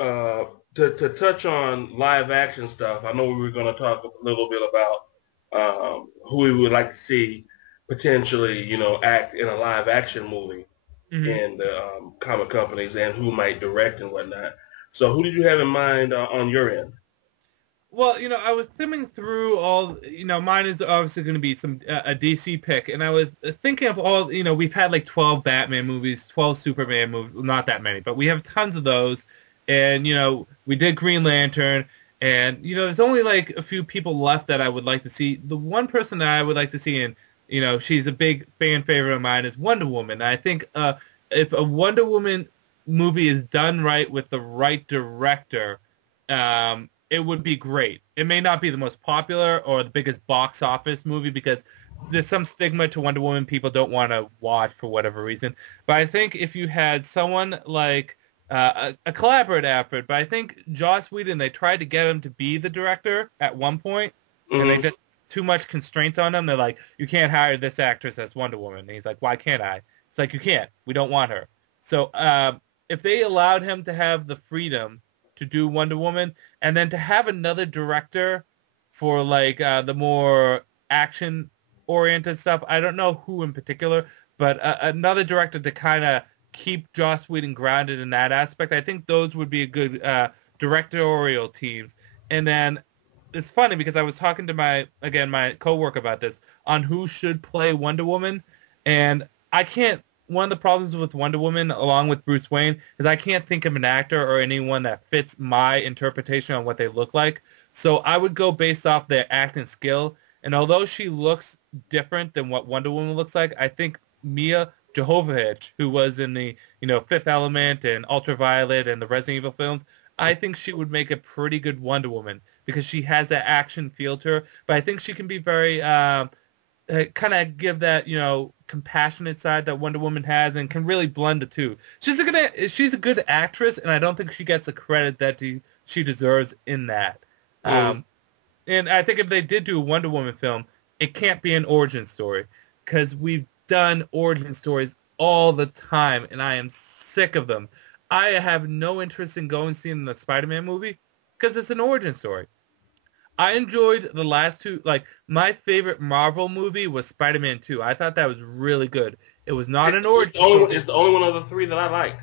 uh, to touch on live action stuff, I know we were going to talk a little bit about who we would like to see potentially, act in a live action movie Hmm. in the comic companies and who might direct and whatnot. So who did you have in mind on your end? Well, I was thumbing through all, mine is obviously going to be a DC pick, and I was thinking of all, we've had like 12 Batman movies, 12 Superman movies, well, not that many, but we have tons of those, and we did Green Lantern, and there's only like a few people left that I would like to see. The one person that I would like to see, and she's a big fan favorite of mine, is Wonder Woman. I think if a Wonder Woman movie is done right with the right director, it would be great. It may not be the most popular or the biggest box office movie because there's some stigma to Wonder Woman people don't want to watch for whatever reason. But I think if you had someone like a collaborative effort, but I think Joss Whedon, they tried to get him to be the director at one point, and they Mm-hmm. just too much constraints on him. They're like, you can't hire this actress as Wonder Woman. And he's like, why can't I? It's like, you can't. We don't want her. So if they allowed him to have the freedom to do Wonder Woman, and then to have another director for like the more action oriented stuff. I don't know who in particular, but another director to kind of keep Joss Whedon grounded in that aspect. I think those would be a good directorial teams. And then it's funny because I was talking to my coworker about this on who should play Wonder Woman, and I can't. One of the problems with Wonder Woman, along with Bruce Wayne, is I can't think of an actor or anyone that fits my interpretation on what they look like. So I would go based off their acting skill. And although she looks different than what Wonder Woman looks like, I think Mia Jovovich, who was in the Fifth Element and Ultraviolet and the Resident Evil films, I think she would make a pretty good Wonder Woman because she has that action feel to her. But I think she can be very kind of give that compassionate side that Wonder Woman has, and can really blend the two. She's a good actress, and I don't think she gets the credit that she deserves in that. Mm-hmm. Um, and I think if they did do a Wonder Woman film, it can't be an origin story because we've done origin stories all the time, and I am sick of them. I have no interest in going seeing the Spider-Man movie because it's an origin story. I enjoyed the last two. Like, my favorite Marvel movie was Spider-Man 2. I thought that was really good. It was not an It's the origin only story. one, it's the only one of the three that I like.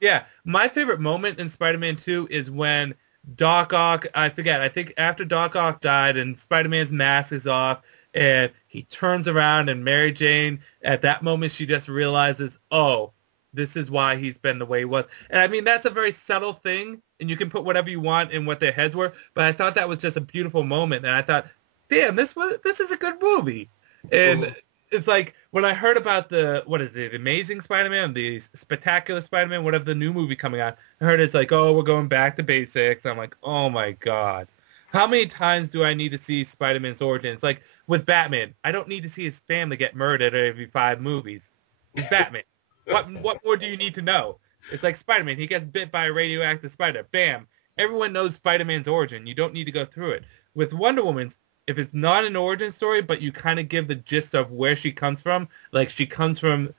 Yeah, my favorite moment in Spider-Man 2 is when Doc Ock, I forget, I think after Doc Ock died and Spider-Man's mask is off and he turns around and Mary Jane, at that moment she just realizes, oh, this is why he's been the way he was. And I mean, that's a very subtle thing, and you can put whatever you want in what their heads were, but I thought that was just a beautiful moment, and I thought, damn, this is a good movie. Mm-hmm. And it's like when I heard about what is it, Amazing Spider-Man, the Spectacular Spider-Man, whatever the new movie coming out, I heard it's like, oh, we're going back to basics. I'm like, oh my God. How many times do I need to see Spider-Man's origin? It's like with Batman, I don't need to see his family get murdered every 5 movies. He's Batman. What more do you need to know? It's like Spider-Man. He gets bit by a radioactive spider. Bam. Everyone knows Spider-Man's origin. You don't need to go through it. With Wonder Woman's, if it's not an origin story, but you kind of give the gist of where she comes from, like she comes from,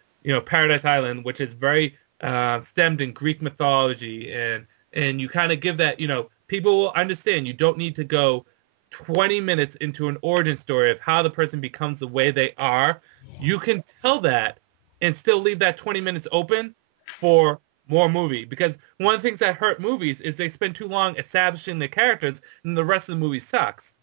Paradise Island, which is very stemmed in Greek mythology, and you kind of give that, people will understand. You don't need to go 20 minutes into an origin story of how the person becomes the way they are. You can tell that and still leave that 20 minutes open for more movie. Because one of the things that hurt movies is they spend too long establishing the characters and the rest of the movie sucks.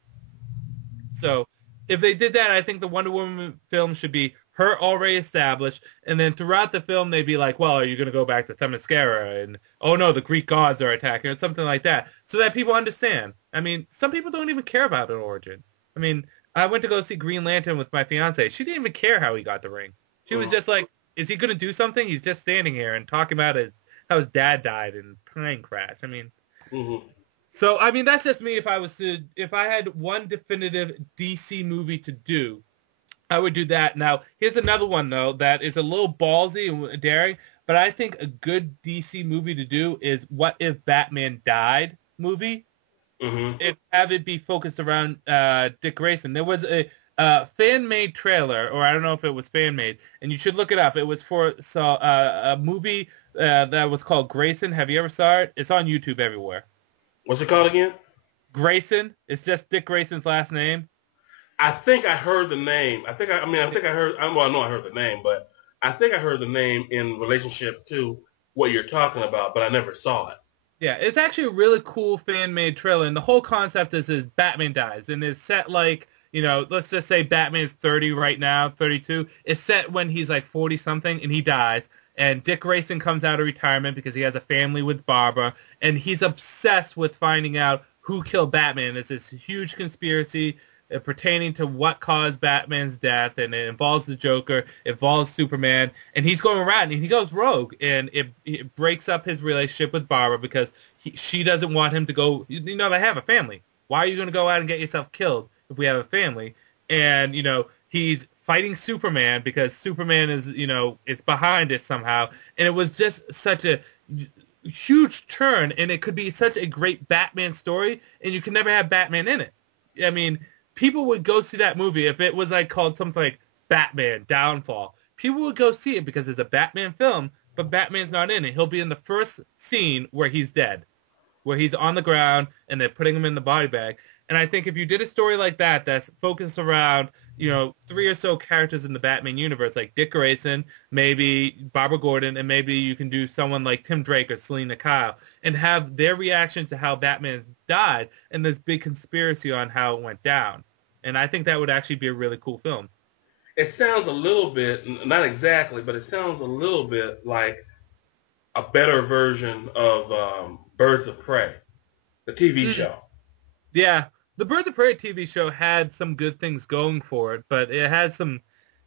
So if they did that, I think the Wonder Woman film should be her already established, and then throughout the film they'd be like, well, are you going to go back to Themyscira? And, oh no, the Greek gods are attacking, or something like that, so that people understand. I mean, some people don't even care about an origin. I mean, I went to go see Green Lantern with my fiance. She didn't even care how he got the ring. She was just like, is he going to do something? He's just standing here and talking about how his dad died in a plane crash. I mean, Mm-hmm. so, I mean, that's just me. If I had one definitive DC movie to do, I would do that. Now, here's another one, though, that is a little ballsy and daring, but I think a good DC movie to do is What If Batman Died movie. Mm-hmm. Have it be focused around Dick Grayson. There was fan-made trailer, or I don't know if it was fan-made, and you should look it up. It was for a movie that was called Grayson. Have you ever saw it? It's on YouTube everywhere. What's it called again? Grayson. It's just Dick Grayson's last name. I think I heard the name. I think I heard. Well, I know I heard the name, but I think I heard the name in relationship to what you're talking about, but I never saw it. Yeah, it's actually a really cool fan-made trailer, and the whole concept is Batman dies, and it's set like, you know, let's just say Batman's 30 right now, 32. It's set when he's like 40-something, and he dies, and Dick Grayson comes out of retirement because he has a family with Barbara, and he's obsessed with finding out who killed Batman. There's this huge conspiracy pertaining to what caused Batman's death, and it involves the Joker, it involves Superman, and he's going around, and he goes rogue, and it breaks up his relationship with Barbara because she doesn't want him to go, you know, they have a family. Why are you going to go out and get yourself killed if we have a family? And, you know, he's fighting Superman because Superman is, you know, is behind it somehow, and it was just such a huge turn, and it could be such a great Batman story, and you can never have Batman in it. I mean, people would go see that movie if it was like called something like Batman Downfall. People would go see it because it's a Batman film, but Batman's not in it. He'll be in the first scene where he's dead, where he's on the ground and they're putting him in the body bag. And I think if you did a story like that that's focused around, you know, 3 or so characters in the Batman universe, like Dick Grayson, maybe Barbara Gordon, and maybe you can do someone like Tim Drake or Selena Kyle, and have their reaction to how Batman died and this big conspiracy on how it went down. And I think that would actually be a really cool film. It sounds a little bit, not exactly, but it sounds a little bit like a better version of Birds of Prey, the TV show. Yeah, the Birds of Prey TV show had some good things going for it, but it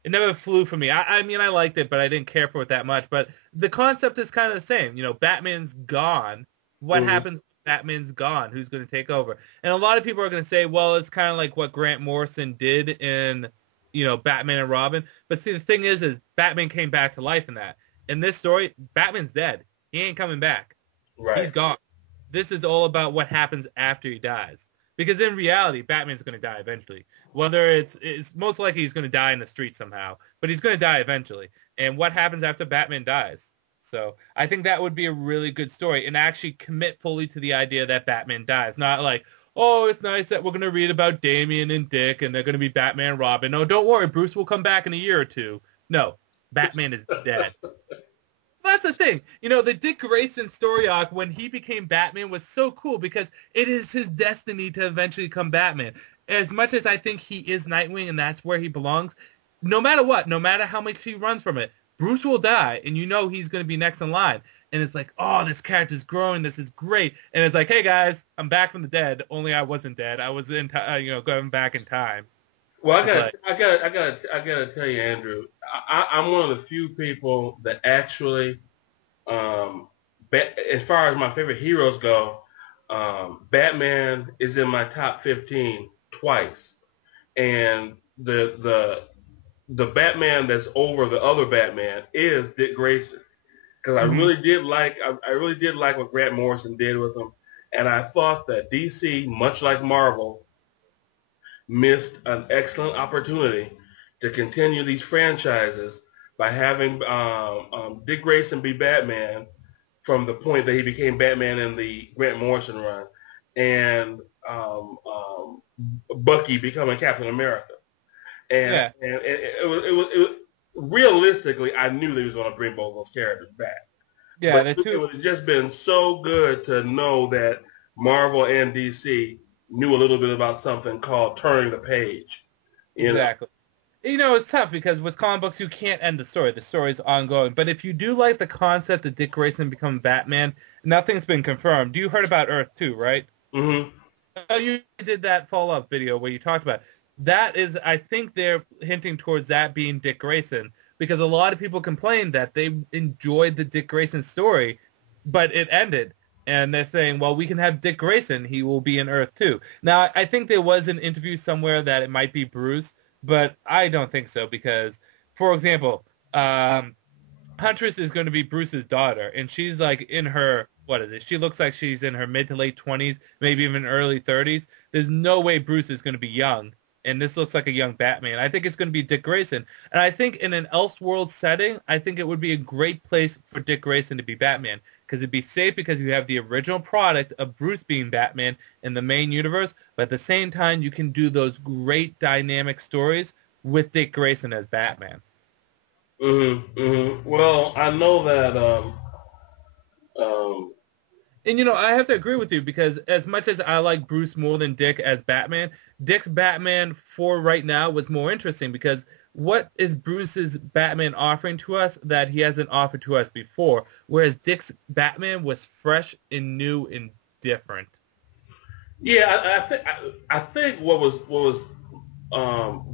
never flew for me. I mean, I liked it, but I didn't care for it that much. But the concept is kind of the same. You know, Batman's gone. What happens when Batman's gone? Who's going to take over? And a lot of people are going to say, well, it's kind of like what Grant Morrison did in, you know, Batman and Robin. But see, the thing is Batman came back to life in that. In this story, Batman's dead. He ain't coming back. Right. He's gone. This is all about what happens after he dies. Because in reality, Batman's going to die eventually. Whether it's most likely he's going to die in the street somehow, but he's going to die eventually. And what happens after Batman dies? So I think that would be a really good story, and actually commit fully to the idea that Batman dies. Not like, oh, it's nice that we're going to read about Damian and Dick and they're going to be Batman and Robin. No, don't worry, Bruce will come back in a year or two. No, Batman is dead. That's the thing. You know, the Dick Grayson story arc when he became Batman was so cool because it is his destiny to eventually become Batman. As much as I think he is Nightwing and that's where he belongs, no matter what, no matter how much he runs from it, Bruce will die, and you know he's going to be next in line. And it's like, oh, this character's growing. This is great. And it's like, hey, guys, I'm back from the dead. Only I wasn't dead. I was going back in time. Well, I gotta tell you, Andrew, I'm one of the few people that actually, as far as my favorite heroes go, Batman is in my top 15 twice, and the Batman that's over the other Batman is Dick Grayson, because I really did like what Grant Morrison did with him, and I thought that DC, much like Marvel, missed an excellent opportunity to continue these franchises by having Dick Grayson be Batman from the point that he became Batman in the Grant Morrison run, and Bucky becoming Captain America. And it was realistically, I knew they was going to bring both those characters back. Yeah, but it would have just been so good to know that Marvel and DC knew a little bit about something called turning the page. Exactly. You know, it's tough because with comic books, you can't end the story. The story's ongoing. But if you do like the concept of Dick Grayson becoming Batman, nothing's been confirmed. You heard about Earth 2, right? Mm-hmm. You did that follow-up video where you talked about it. That is, I think they're hinting towards that being Dick Grayson, because a lot of people complained that they enjoyed the Dick Grayson story, but it ended. And they're saying, well, we can have Dick Grayson. He will be in Earth 2. Now, I think there was an interview somewhere that it might be Bruce, but I don't think so because, for example, Huntress is going to be Bruce's daughter, and she's like in her, what is it? She looks like she's in her mid to late 20s, maybe even early 30s. There's no way Bruce is going to be young and this looks like a young Batman. I think it's going to be Dick Grayson. And I think in an Elseworld setting, I think it would be a great place for Dick Grayson to be Batman, because it'd be safe because you have the original product of Bruce being Batman in the main universe, but at the same time, you can do those great dynamic stories with Dick Grayson as Batman. Well, I know that And, I have to agree with you, because as much as I like Bruce more than Dick as Batman, Dick's Batman for right now was more interesting, because what is Bruce's Batman offering to us that he hasn't offered to us before, whereas Dick's Batman was fresh and new and different. Yeah, I think what was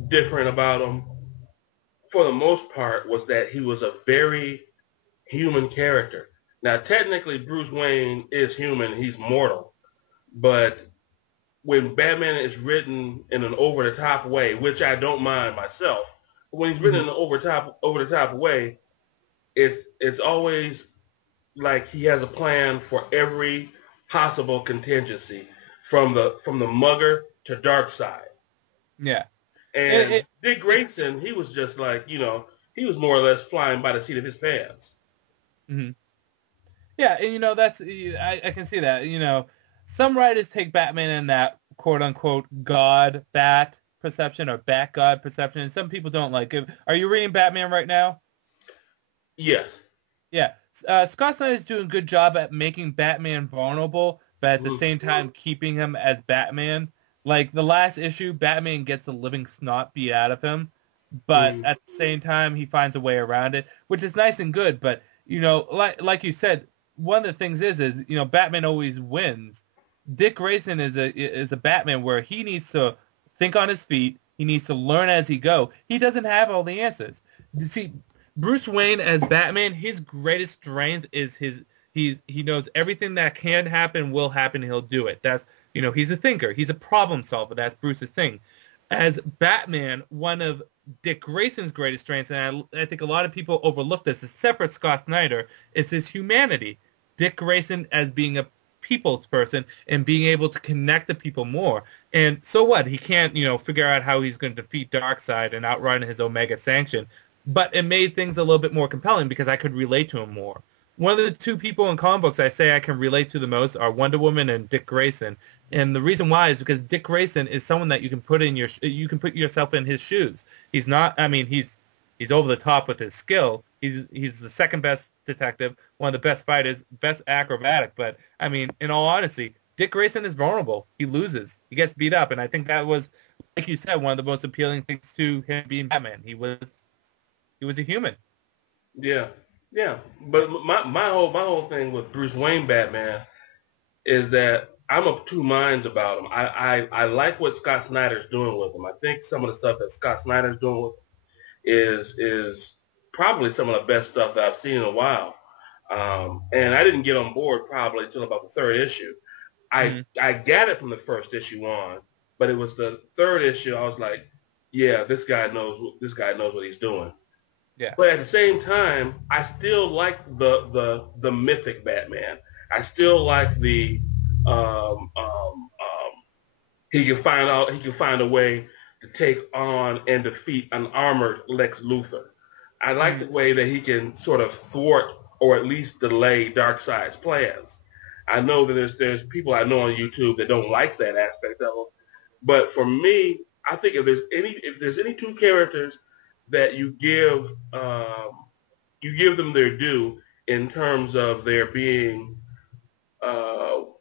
different about him, for the most part, was that he was a very human character. Now, technically, Bruce Wayne is human; he's mortal. But when Batman is written in an over-the-top way, which I don't mind myself, but when he's written in an over-the-top way, it's always like he has a plan for every possible contingency, from the Mugger to Darkseid. Yeah. And Dick Grayson, he was just like, he was more or less flying by the seat of his pants. Mm-hmm. Yeah, and that's I can see that. Some writers take Batman in that quote unquote God Bat perception or Bat God perception, and some people don't like it. Are you reading Batman right now? Yes. Yeah. Scott Snyder's doing a good job at making Batman vulnerable, but at the same time keeping him as Batman. Like the last issue, Batman gets the living snot beat out of him, but at the same time he finds a way around it, which is nice and good. But like you said, one of the things is Batman always wins. Dick Grayson is a Batman where he needs to think on his feet. He needs to learn as he go. He doesn't have all the answers. You see, Bruce Wayne as Batman, his greatest strength is he knows everything that can happen will happen. He'll do it. That's he's a thinker. He's a problem solver. That's Bruce's thing. As Batman, one of Dick Grayson's greatest strengths, and I think a lot of people overlook this, except for Scott Snyder, is his humanity. Dick Grayson as being a people's person and being able to connect to people more. And so what? He can't, figure out how he's going to defeat Darkseid and outrun his Omega Sanction. But it made things a little bit more compelling because I could relate to him more. One of the two people in comic books I say I can relate to the most are Wonder Woman and Dick Grayson. And the reason why is because Dick Grayson is someone that you can put yourself in his shoes. He's not, he's over the top with his skill. He's the second best detective, one of the best fighters, best acrobatic. But in all honesty, Dick Grayson is vulnerable. He loses. He gets beat up, and I think that was, like you said, one of the most appealing things to him being Batman. He was a human. Yeah. But my whole thing with Bruce Wayne Batman is that I'm of two minds about him. I like what Scott Snyder's doing with him. I think some of the stuff that Scott Snyder's doing with him is probably some of the best stuff that I've seen in a while. And I didn't get on board probably until about the third issue. I got it from the first issue on, but it was the third issue I was like, yeah, this guy knows what he's doing. Yeah. But at the same time, I still like the mythic Batman. I still like the he can find a way to take on and defeat an armored Lex Luthor. I like the way that he can sort of thwart or at least delay Darkseid's plans. I know that there's people I know on YouTube that don't like that aspect of him, but for me, I think if there's any two characters that you give them their due in terms of their being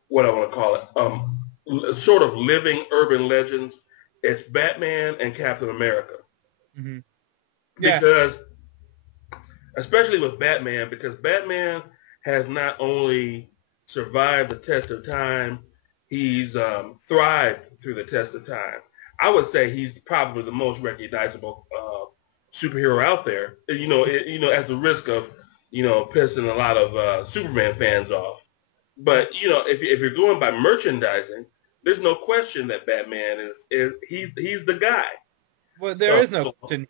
what I want to call it, sort of living urban legends, it's Batman and Captain America. Mm-hmm. Yeah. Because, especially with Batman, because Batman has not only survived the test of time, he's thrived through the test of time. I would say he's probably the most recognizable superhero out there. At the risk of pissing a lot of Superman fans off. But if you're going by merchandising, there's no question that Batman he's the guy. Well, there is no question.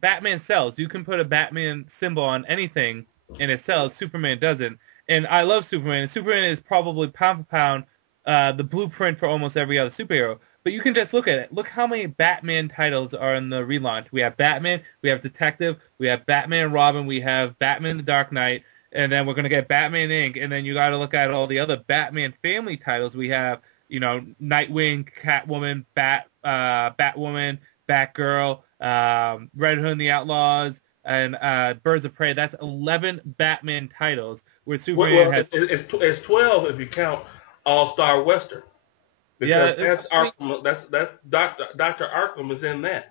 Batman sells. You can put a Batman symbol on anything, and it sells. Superman doesn't. And I love Superman. Superman is probably pound for pound the blueprint for almost every other superhero. But you can just look at it. Look how many Batman titles are in the relaunch. We have Batman, we have Detective, we have Batman and Robin, we have Batman the Dark Knight, and then we're going to get Batman Inc. And then you got to look at all the other Batman family titles. We have, you know, Nightwing, Catwoman, Batwoman, Batgirl, Red Hood and the Outlaws, and Birds of Prey. That's 11 Batman titles where Superman has... It's 12 if you count All-Star Western. Because that's Arkham. That's Dr. Arkham is in that,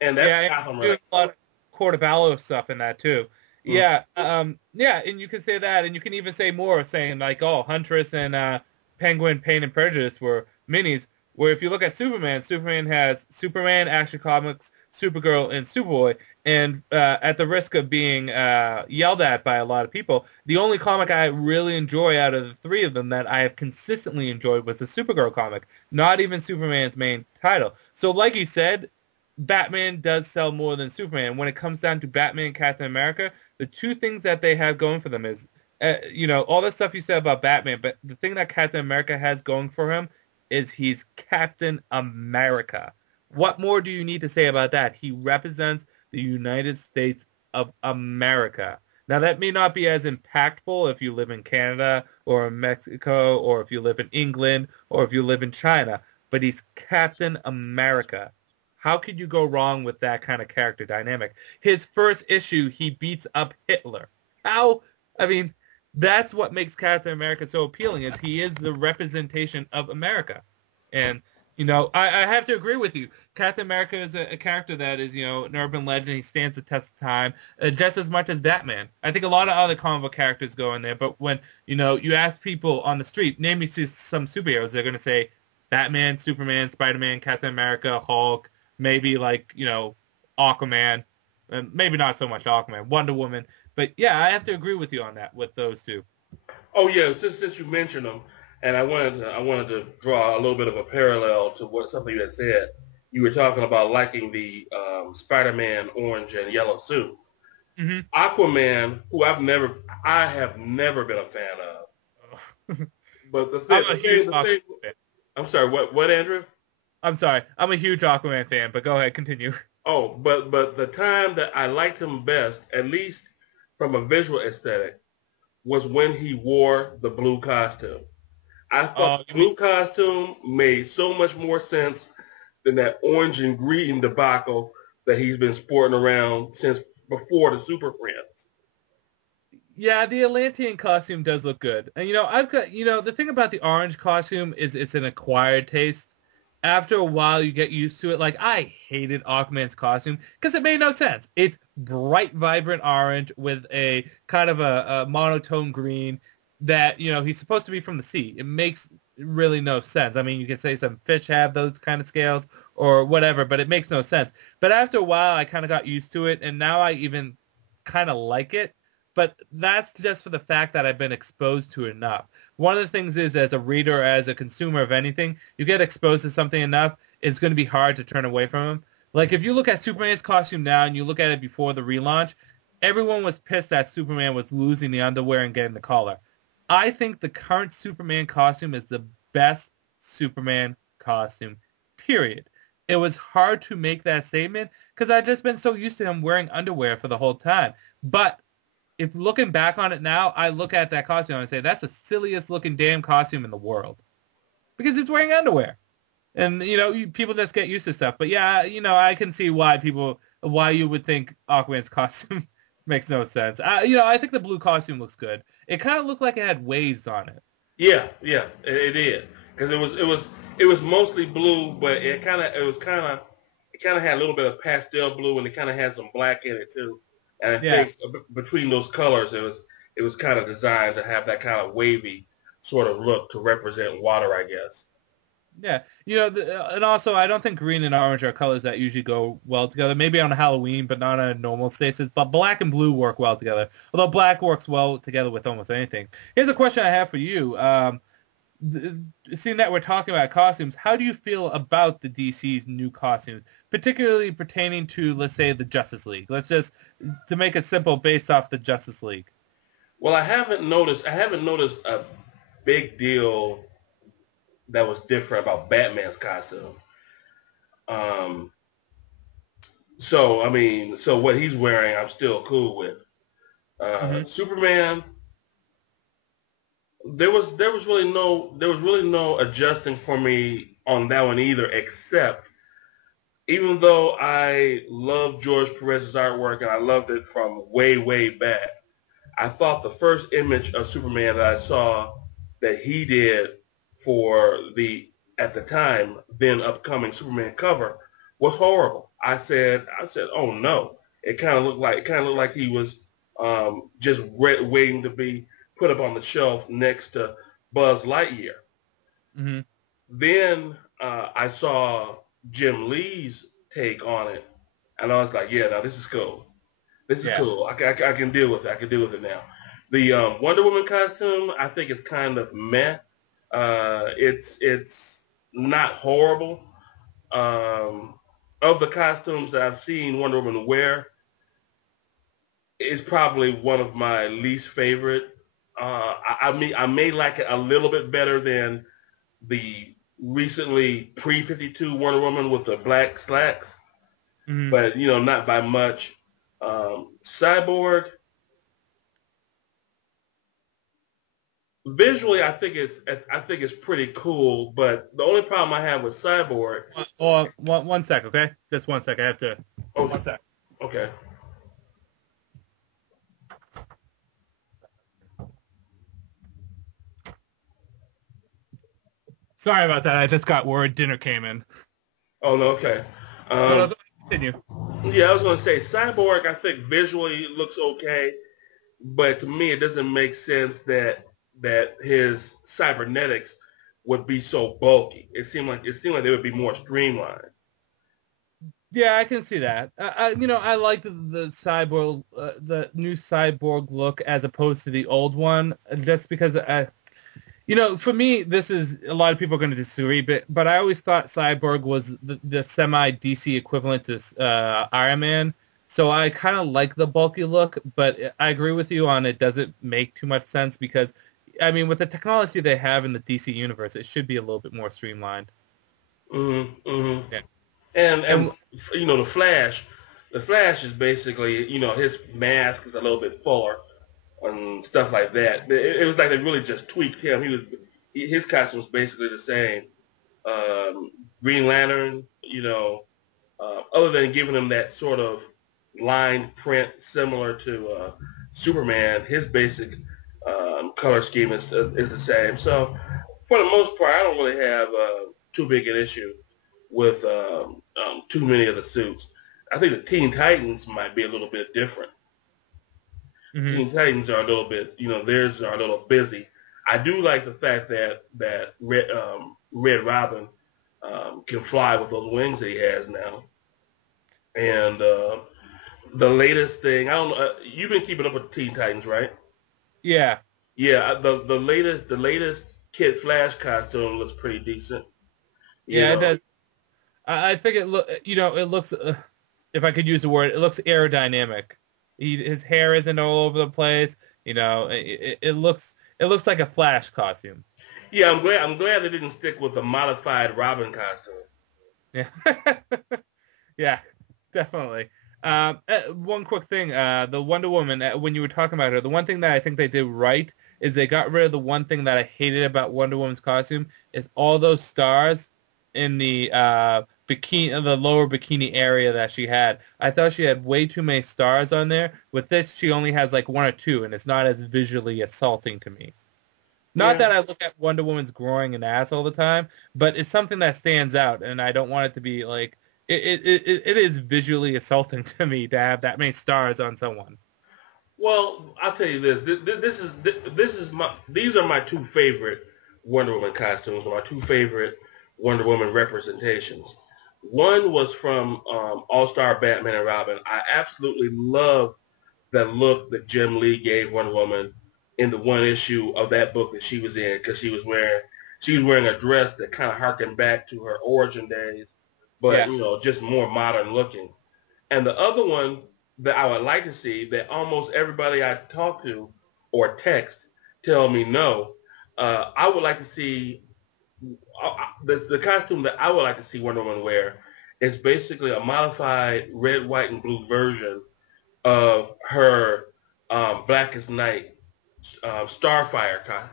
and that's Gotham. A lot of Portobello stuff in that too. Mm. And you can say that, and you can even say more, saying like, oh, Huntress and Penguin, Pain and Prejudice were minis. Where if you look at Superman, Superman has Superman, Action Comics, Supergirl, and Superboy. And at the risk of being yelled at by a lot of people, the only comic I really enjoy out of the three of them that I have consistently enjoyed was the Supergirl comic, not even Superman's main title. So like you said, Batman does sell more than Superman. When it comes down to Batman and Captain America, the two things that they have going for them is, all the stuff you said about Batman, but the thing that Captain America has going for him is he's Captain America. What more do you need to say about that? He represents the United States of America. Now, that may not be as impactful if you live in Canada or in Mexico or if you live in England or if you live in China, but he's Captain America. How could you go wrong with that kind of character dynamic? His first issue, he beats up Hitler. How? I mean, that's what makes Captain America so appealing, is he is the representation of America. And, I have to agree with you. Captain America is a character that is, an urban legend. He stands the test of time just as much as Batman. I think a lot of other comic book characters go in there, but when, you ask people on the street, name me some superheroes, they're going to say Batman, Superman, Spider-Man, Captain America, Hulk, maybe Aquaman, maybe not so much Aquaman, Wonder Woman. But yeah, I have to agree with you on that, with those two. Oh yeah, since you mentioned them, and I wanted to draw a little bit of a parallel to something you had said. You were talking about liking the Spider-Man orange and yellow suit. Mm-hmm. Aquaman, who I have never been a fan of. But I'm sorry, what, Andrew? I'm sorry, I'm a huge Aquaman fan, but go ahead, continue. Oh, but the time that I liked him best, at least from a visual aesthetic, was when he wore the blue costume. I thought the blue costume made so much more sense than that orange and green debacle that he's been sporting around since before the Super Friends. Yeah, the Atlantean costume does look good. And, I've got, the thing about the orange costume is it's an acquired taste. After a while, you get used to it. Like, I hated Aquaman's costume because it made no sense. It's bright, vibrant orange with a kind of a monotone green that, he's supposed to be from the sea. It makes really no sense. I mean, you could say some fish have those kind of scales or whatever, but it makes no sense. But after a while, I kind of got used to it, and now I even kind of like it. But that's just for the fact that I've been exposed to it enough. One of the things is, as a reader, as a consumer of anything, you get exposed to something enough, it's going to be hard to turn away from him. Like, if you look at Superman's costume now and you look at it before the relaunch, everyone was pissed that Superman was losing the underwear and getting the collar. I think the current Superman costume is the best Superman costume, period. It was hard to make that statement because I've just been so used to him wearing underwear for the whole time. But if looking back on it now, I look at that costume and I say, that's the silliest looking damn costume in the world. Because he's wearing underwear. And, people just get used to stuff. But yeah, I can see why you would think Aquaman's costume makes no sense. I think the blue costume looks good. It kind of looked like it had waves on it. Yeah, it did. Because it was mostly blue, but it kind of had a little bit of pastel blue, and it kind of had some black in it too. And I think between those colors, it was kind of designed to have that kind of wavy sort of look to represent water, I guess. Yeah, and also I don't think green and orange are colors that usually go well together. Maybe on Halloween, but not on a normal basis. But black and blue work well together. Although black works well together with almost anything. Here's a question I have for you. Seeing that we're talking about costumes, how do you feel about the DC's new costumes, particularly pertaining to, let's say, the Justice League? Let's just, to make it simple, based off the Justice League. Well, I haven't noticed a big deal that was different about Batman's costume. Um, so I mean, so what he's wearing, I'm still cool with. Hmm. Superman, there was really no adjusting for me on that one either, except even though I love George Perez's artwork and I loved it from way, way back, I thought the first image of Superman that I saw that he did for the, at the time, then upcoming Superman cover was horrible. I said, oh no. It kind of looked like he was just waiting to be put up on the shelf next to Buzz Lightyear. Hmm. Then I saw Jim Lee's take on it, and I was like, yeah, now this is cool. This is Yeah. cool. I can deal with it. I can deal with it now. The Wonder Woman costume, I think, is kind of meh. It's not horrible. Um, of the costumes that I've seen Wonder Woman wear, it's probably one of my least favorite. I may like it a little bit better than the recently pre-52 Wonder Woman with the black slacks, Hmm. but not by much. Cyborg, visually, I think it's pretty cool, but the only problem I have with Cyborg. Oh, one sec, okay? Just one sec. I have to. Oh, One sec. okay. Sorry about that. I just got word dinner came in. Oh no, okay. No, no, Um, go continue. yeah, I was gonna say Cyborg. I think visually looks okay, but to me, it doesn't make sense that his cybernetics would be so bulky. It seemed like they would be more streamlined. Yeah, I can see that. I like the cyborg, the new cyborg look as opposed to the old one, just because for me, this is a lot of people are going to disagree, but I always thought Cyborg was the semi DC equivalent to Iron Man. So I kind of like the bulky look, but I agree with you on it doesn't make too much sense because, I mean, with the technology they have in the DC universe, it should be a little bit more streamlined. Mm-hmm, mm-hmm. Yeah. And And the Flash is basically his mask is a little bit fuller and stuff like that. It was like they really just tweaked him. His costume was basically the same. Um, Green Lantern, other than giving him that sort of line print similar to Superman, his basic color scheme is the same. So for the most part, I don't really have too big an issue with too many of the suits. I think the Teen Titans might be a little bit different. hmm Teen Titans are a little bit, theirs are a little busy. I do like the fact that Red Robin can fly with those wings that he has now. And the latest thing, I don't know, you've been keeping up with Teen Titans, right? yeah, Yeah, the latest Kid Flash costume looks pretty decent. You yeah, it know, does. I think it looks, if I could use the word, it looks aerodynamic. His hair isn't all over the place. It looks like a Flash costume. yeah, I'm glad they didn't stick with the modified Robin costume. Yeah, yeah, definitely. One quick thing, the Wonder Woman, when you were talking about her, the one thing that I think they did right is they got rid of the one thing that I hated about Wonder Woman's costume is all those stars in the bikini, the lower bikini area that she had. I thought she had way too many stars on there. With this, she only has like one or two, and it's not as visually assaulting to me. Not Yeah. that I look at Wonder Woman's groin and ass all the time, but it's something that stands out, and I don't want it to be like it is visually assaulting to me to have that many stars on someone. Well, I'll tell you this. These are my two favorite Wonder Woman costumes, or my two favorite Wonder Woman representations. One was from All Star Batman and Robin. I absolutely love the look that Jim Lee gave Wonder Woman in the one issue of that book that she was in, because she was wearing a dress that kind of harkened back to her origin days, but Yeah. just more modern looking. And the other one that I would like to see, that almost everybody I talk to or text tell me no, I would like to see the costume that I would like to see Wonder Woman wear It's basically a modified red, white, and blue version of her Blackest Night Star Sapphire costume.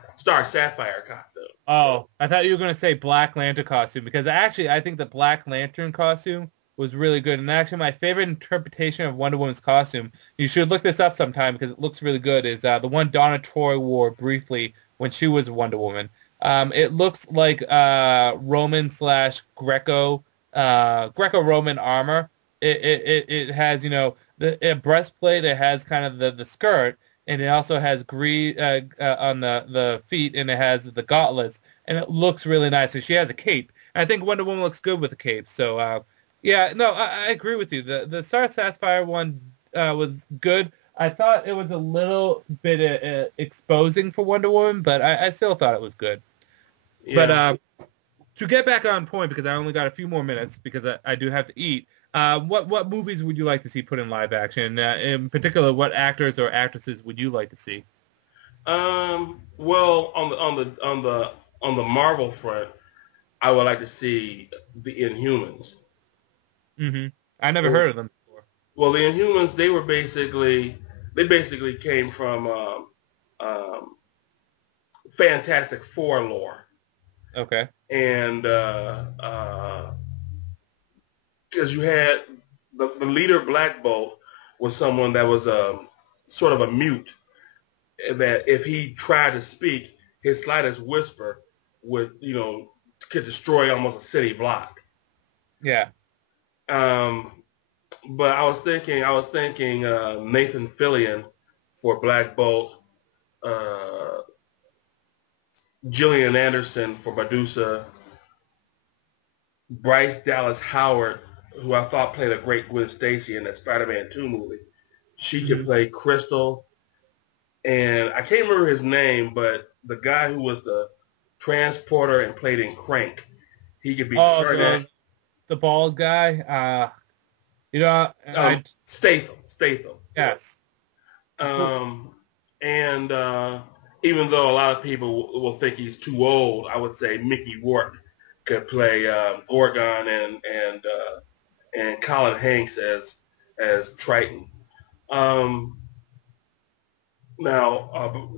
Oh, I thought you were going to say Black Lantern costume because actually I think the Black Lantern costume was really good. And actually my favorite interpretation of Wonder Woman's costume, you should look this up sometime because it looks really good, is the one Donna Troy wore briefly when she was Wonder Woman. It looks like Roman slash Greco-Roman armor. It has, the breastplate. It has kind of the skirt, and it also has grease on the feet, and it has the gauntlets, and it looks really nice. And she has a cape. And I think Wonder Woman looks good with a cape. So yeah, no, I agree with you. The Star Sapphire one was good. I thought it was a little bit exposing for Wonder Woman, but I still thought it was good. Yeah. But to get back on point, because I only got a few more minutes, because I do have to eat. What movies would you like to see put in live action? In particular, what actors or actresses would you like to see? Well, on the Marvel front, I would like to see the Inhumans. Mm-hmm. I never heard of them before. Well, the Inhumans, they basically came from Fantastic Four lore. Okay. And because you had the leader, Black Bolt, was someone that was sort of a mute, that if he tried to speak, his slightest whisper would, could destroy almost a city block. Yeah. But I was thinking Nathan Fillion for Black Bolt, Gillian Anderson for Medusa, Bryce Dallas Howard, who I thought played a great Gwen Stacy in that Spider-Man 2 movie. She could play Crystal. And I can't remember his name, but the guy who was the transporter and played in Crank, he could be the bald guy. Statham. Yes. And even though a lot of people will think he's too old, I would say Mickey Rourke could play Gorgon and Colin Hanks as Triton. Now,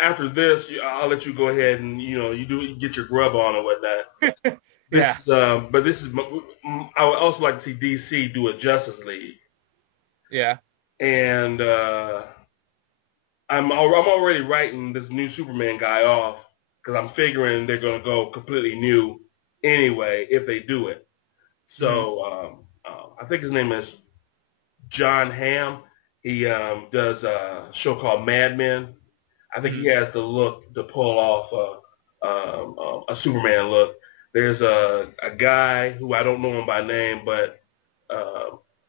after this, I'll let you go ahead and you get your grub on or whatnot. Yeah. But this is I would also like to see DC do a Justice League. Yeah. And I'm already writing this new Superman guy off because I'm figuring they're going to go completely new anyway if they do it. So I think his name is John Hamm. He does a show called Mad Men. I think he has the look to pull off a Superman look. There's a guy who I don't know him by name, but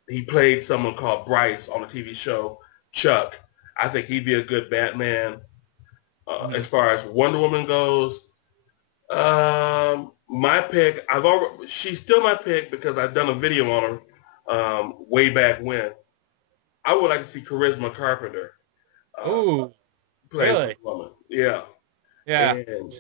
he played someone called Bryce on the TV show Chuck. I think he'd be a good Batman. As far as Wonder Woman goes, my pick, she's still my pick because I've done a video on her way back when. I would like to see Charisma Carpenter. Ooh, play really? Woman. Yeah. Yeah. And,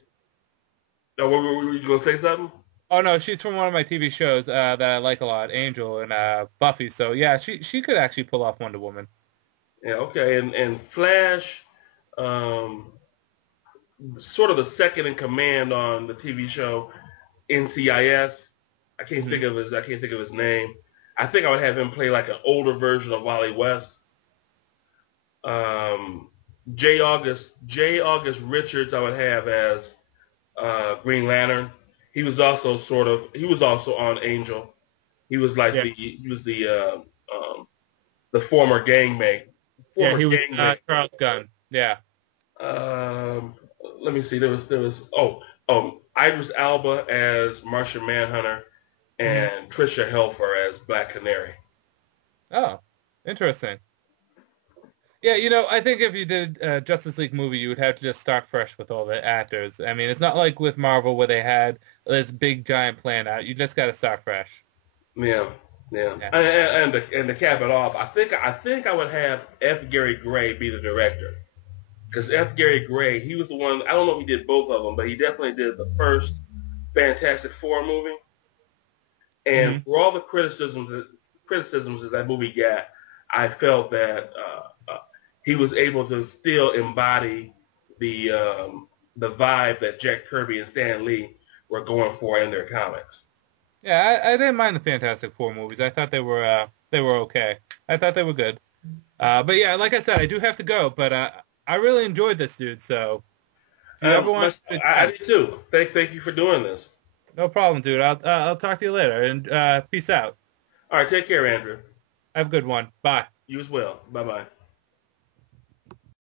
were you going to say something? Oh, no, she's from one of my TV shows that I like a lot, Angel and Buffy. So, yeah, she could actually pull off Wonder Woman. Yeah, okay. And Flash, sort of the second in command on the TV show NCIS. I can't think of his name. I think I would have him play like an older version of Wally West. J. August Richards I would have as Green Lantern. He was also on Angel. He was like the former gangmate. He was Charles Gunn. Yeah. Let me see. There was Idris Elba as Martian Manhunter and Trisha Helfer as Black Canary. Oh, interesting. Yeah, I think if you did a Justice League movie, you would have to just start fresh with all the actors. I mean, it's not like with Marvel where they had this big giant plan out. You just got to start fresh. Yeah. And to cap it off, I think I would have F. Gary Gray be the director. Because F. Gary Gray, he was the one, I don't know if he did both of them, but he definitely did the first Fantastic Four movie. And for all the criticisms that that movie got, I felt that he was able to still embody the vibe that Jack Kirby and Stan Lee were going for in their comics. Yeah, I didn't mind the Fantastic Four movies. I thought they were okay. I thought they were good. But yeah, like I said, I do have to go. But I really enjoyed this, dude. So if you ever want to, I did too. Thank you for doing this. No problem, dude. I'll talk to you later. And peace out. All right, take care, Andrew. Have a good one. Bye. You as well. Bye-bye.